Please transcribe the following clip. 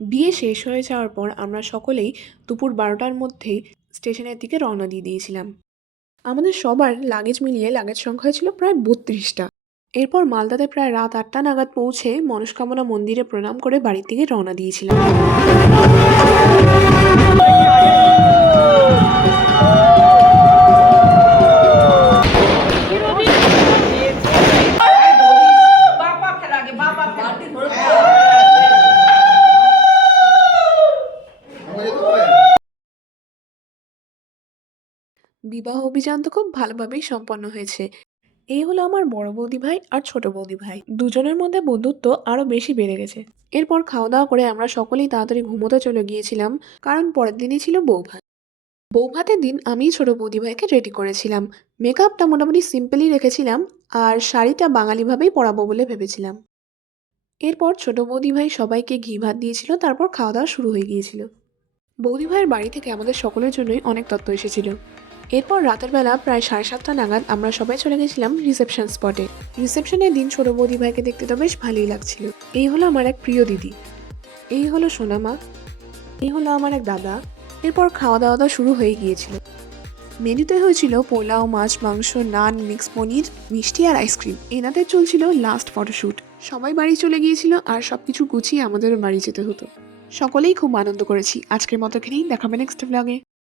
বিয়ে শেষ হয়ে যাওয়ার পর আমরা সকলেই দুপুর ১২টার মধ্যেই স্টেশনের দিকে রওনা দিয়ে দিয়েছিলাম। আমাদের সবার লাগেজ মিলিয়ে লাগেজ সংখ্যা ছিল প্রায় ৩২টা। এরপর মালদাতে প্রায় রাত ৮টা নাগাদ পৌঁছে মনস্কামনা মন্দিরে প্রণাম করে বাড়ির দিকে রওনা দিয়েছিলাম। বিবাহ অভিযান তো খুব ভালোভাবেই সম্পন্ন হয়েছে। এই হলো আমার বড় বৌদি ভাই আর ছোট বৌদি ভাই। দুজনের মধ্যে বন্ধুত্ব আরো বেশি বেড়ে গেছে। এরপর খাওয়া-দাওয়া করে আমরা সকলেই তাড়াতাড়ি ঘুমোতে চলে গিয়েছিলাম, কারণ পরের দিনই ছিল বৌভাত। বৌভাতের দিন আমিই ছোট বৌদি ভাইকে রেডি করেছিলাম। মেকআপটা মোটামুটি সিম্পলই রেখেছিলাম, আর শাড়িটা বাঙালিভাবেই পরাবো বলে ভেবেছিলাম। এরপর ছোট বৌদি ভাই সবাইকে ঘি ভাত দিয়েছিল, তারপর খাওয়া-দাওয়া শুরু হয়ে গিয়েছিল। বৌদি ভাইয়ের বাড়ি থেকে আমাদের সকলের জন্যই অনেক তত্ত্ব এসেছিল। এরপর রাতের বেলা প্রায় 7:30টা নাগাদ আমরা সবাই চলে গেছিলাম রিসেপশন স্পটে। রিসেপশনের দিন ছোট বৌদি ভাইকে দেখতে তো বেশ ভালোই লাগছিল। এই হলো আমার এক প্রিয় দিদি, এই হলো সোনামা, এই হলো আমার এক দাদা। এরপর খাওয়া দাওয়া তো শুরু হয়ে গিয়েছিল। মেনুতে হয়েছিল পোলাও, মাছ, মাংস, নান, মিক্স পনির, মিষ্টি আর আইসক্রিম। এনাদের চলছিল লাস্ট ফটোশ্যুট। সবাই বাড়ি চলে গিয়েছিল আর সবকিছু গুছিয়ে আমাদেরও বাড়ি যেতে হতো। সকলেই খুব আনন্দ করেছি। আজকের মতো এখানেই, দেখাবে নেক্সট ব্লগে।